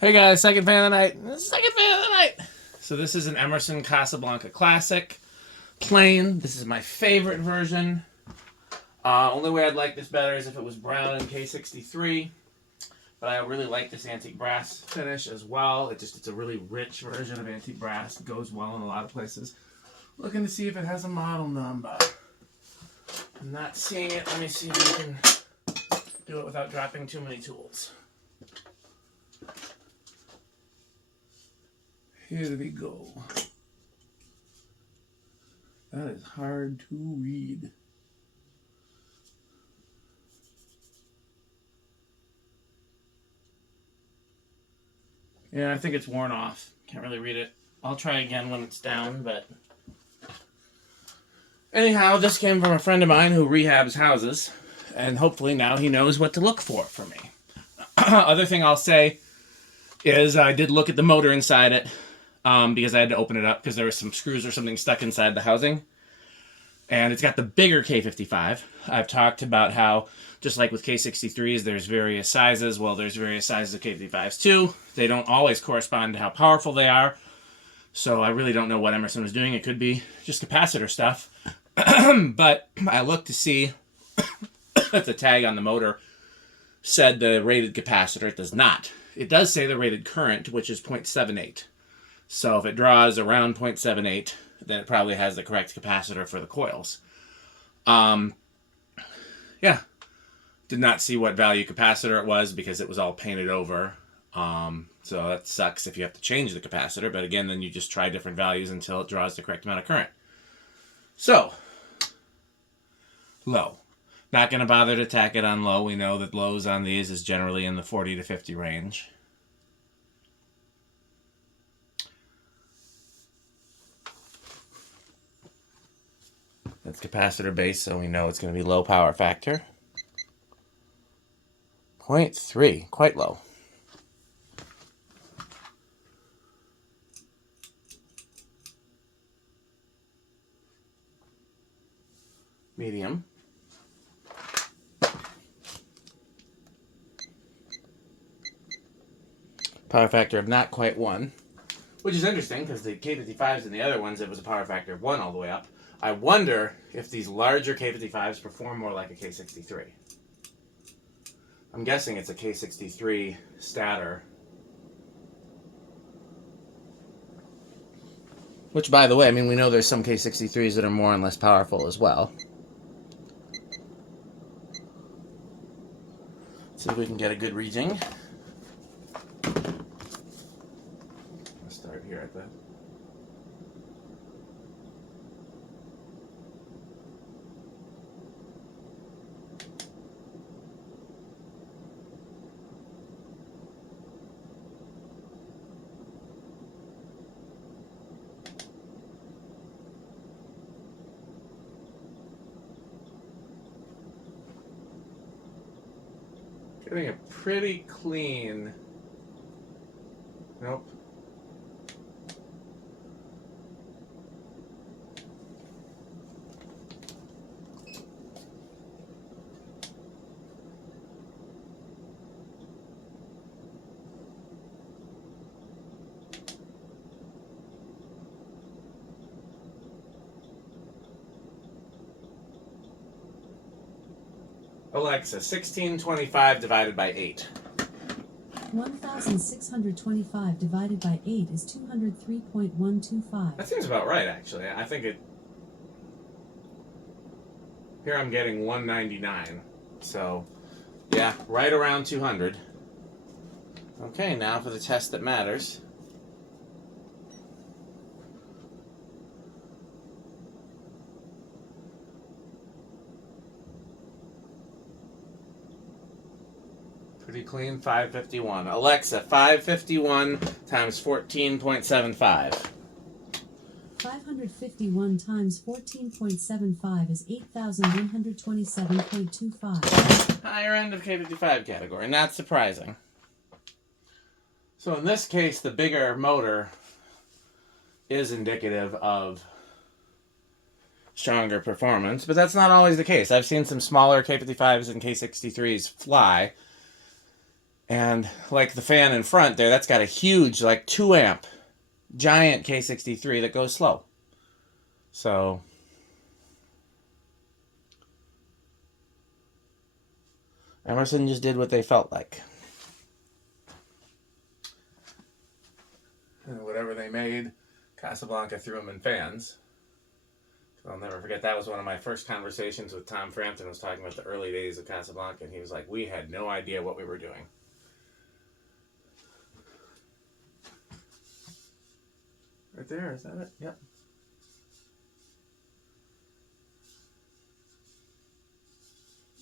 Hey guys, second fan of the night. Second fan of the night. So this is an Emerson Casablanca Classic. Plain. This is my favorite version. Only way I'd like this better is if it was brown in K63. But I really like this antique brass finish as well. It's a really rich version of antique brass. It goes well in a lot of places. Looking to see if it has a model number. I'm not seeing it. Let me see if we can do it without dropping too many tools. Here we go. That is hard to read. Yeah, I think it's worn off. Can't really read it. I'll try again when it's down, but... Anyhow, this came from a friend of mine who rehabs houses, and hopefully now he knows what to look for me. Other thing I'll say is I did look at the motor inside it, because I had to open it up because there was some screws or something stuck inside the housing. And it's got the bigger K55. I've talked about how, just like with K63s, there's various sizes. Well, there's various sizes of K55s too. They don't always correspond to how powerful they are. So I really don't know what Emerson was doing. It could be just capacitor stuff. But I looked to see if the tag on the motor said the rated capacitor. It does not. It does say the rated current, which is 0.78. So if it draws around 0.78, then it probably has the correct capacitor for the coils. Yeah. Did not see what value capacitor it was because it was all painted over. So that sucks if you have to change the capacitor. But again, then you just try different values until it draws the correct amount of current. So, low. Not going to bother to tack it on low. We know that lows on these is generally in the 40 to 50 range. That's capacitor base, so we know it's going to be low power factor. 0.3, quite low. Medium. Power factor of not quite 1, which is interesting because the K55s and the other ones, it was a power factor of 1 all the way up. I wonder if these larger K55s perform more like a K63. I'm guessing it's a K63 stator. Which, by the way, I mean, we know there's some K63s that are more and less powerful as well. Let's see if we can get a good reading. Let's start here at the... Getting a pretty clean... Nope. Alexa, 1625 divided by 8. 1,625 divided by 8 is 203.125. That seems about right, actually. I think it... Here I'm getting 199. So, yeah, right around 200. Okay, now for the test that matters. Pretty clean, 551. Alexa, 551 times 14.75. 551 times 14.75 is 8,127.25. Higher end of K55 category, not surprising. So in this case, the bigger motor is indicative of stronger performance, but that's not always the case. I've seen some smaller K55s and K63s fly, And like the fan in front there, that's got a huge, like 2 amp, giant K63 that goes slow. So Emerson just did what they felt like. And whatever they made, Casablanca threw them in fans. I'll never forget, that was one of my first conversations with Tom Frampton. Was talking about the early days of Casablanca, and he was like, we had no idea what we were doing. Right there, is that it? Yep.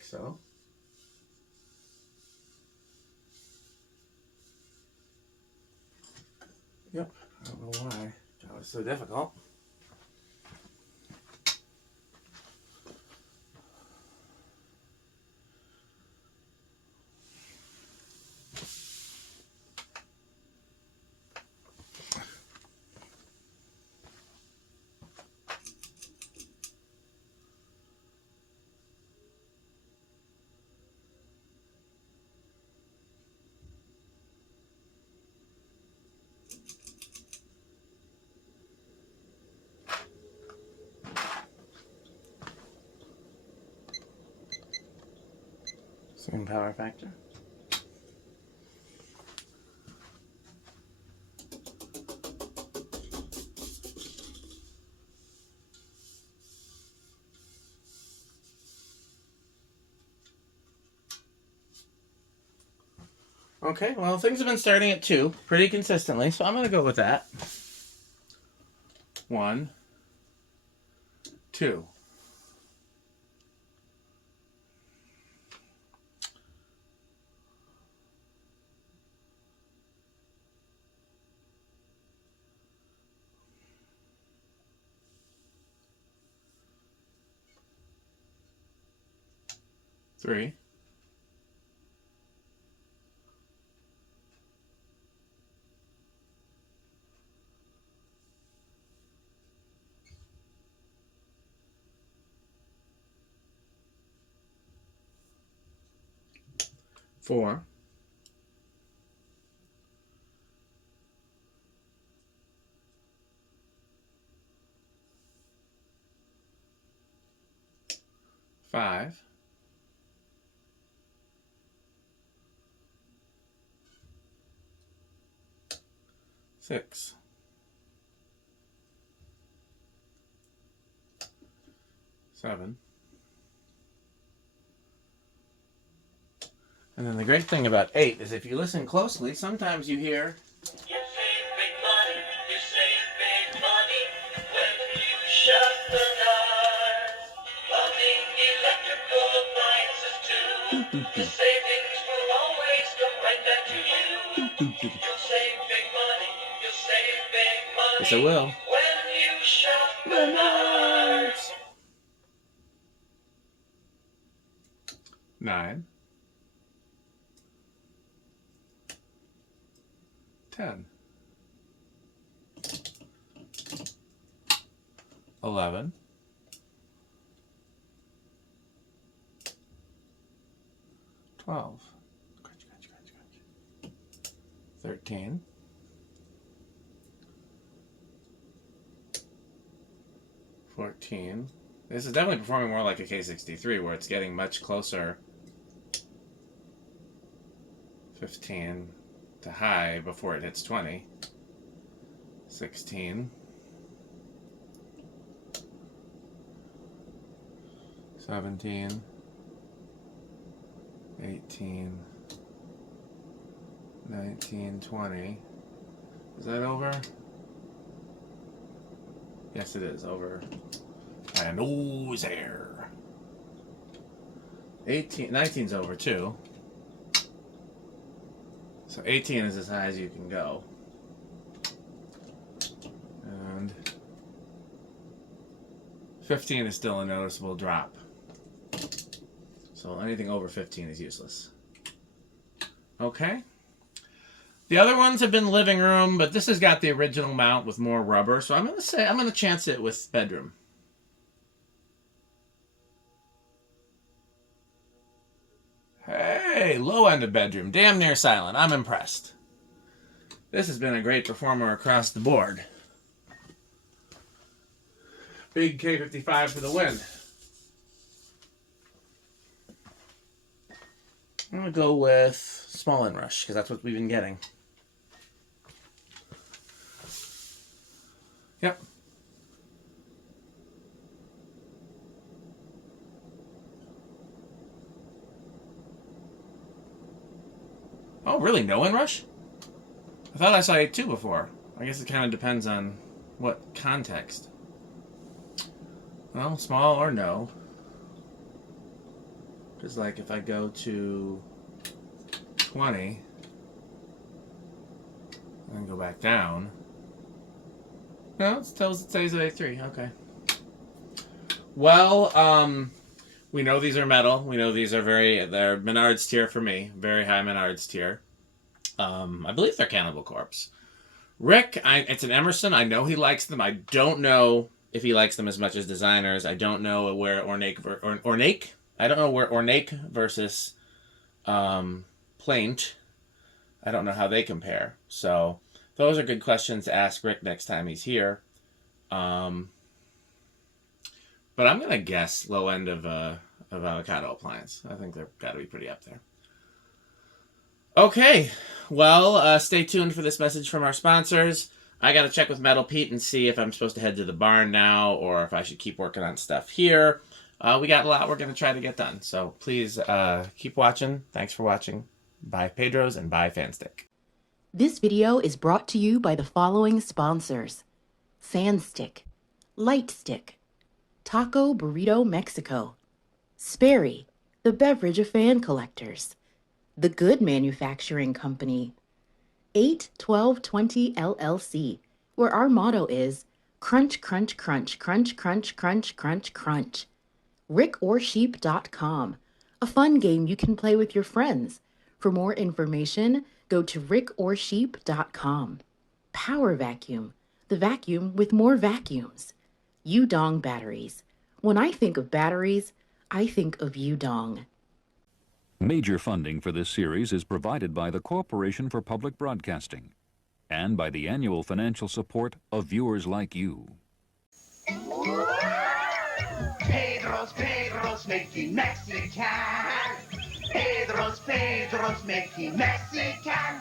So. Yep. I don't know why that was so difficult. Same power factor. Okay, well, things have been starting at 2 pretty consistently, so I'm going to go with that. 1, 2. Three. 4. 5. 6. 7. And then the great thing about 8 is if you listen closely, sometimes you hear. You save big money, you save big money when you shut the doors. Plumbing, electrical appliances too. The savings will always come right back to you. You'll save big money, you'll save big money. Yes, I will. When you shut the doors. 9. 10. 11. 12. 13. 14. This is definitely performing more like a K63 where it's getting much closer. 15 to high before it hits 20. 16. 17. 18. 19, 20. Is that over? Yes, it is over. My nose hair. 18, 19's over too. So 18 is as high as you can go. And 15 is still a noticeable drop. So anything over 15 is useless. Okay. The other ones have been living room, but this has got the original mount with more rubber. So I'm going to chance it with bedroom. Hey, low Low end of bedroom, damn near silent. I'm impressed. This has been a great performer across the board. Big K55 for the win. I'm going to go with small inrush, because that's what we've been getting. Yep. Oh, really? No inrush? I thought I saw A2 before. I guess it kind of depends on what context. Well, small or no. Because, like, if I go to 20 and then go back down. No, it says A3. Okay. Well, we know these are metal. We know these are they're Menards tier for me. Very high Menards tier. I believe they're Cannibal Corpse. Rick, it's an Emerson. I know he likes them. I don't know if he likes them as much as designers. I don't know where ornate. I don't know where ornate versus plaint. I don't know how they compare. So those are good questions to ask Rick next time he's here. But I'm gonna guess low end of avocado appliance. I think they've got to be pretty up there. Okay, well, stay tuned for this message from our sponsors. I got to check with Metal Pete and see if I'm supposed to head to the barn now or if I should keep working on stuff here. We got a lot we're going to try to get done, so please keep watching. Thanks for watching. Bye, Pedros, and bye, Fanstick. This video is brought to you by the following sponsors: Sandstick, Lightstick, Taco Burrito Mexico, Sperry, the beverage of fan collectors, The Good Manufacturing Company, 81220 LLC, where our motto is crunch, crunch, crunch, crunch, crunch, crunch, crunch, crunch. rickorsheep.com, a fun game you can play with your friends. For more information, go to rickorsheep.com. Power Vacuum, the vacuum with more vacuums. Udong Batteries. When I think of batteries, I think of Udong. Major funding for this series is provided by the Corporation for Public Broadcasting and by the annual financial support of viewers like you. Pedro's making Mexican. Pedro's making Mexican.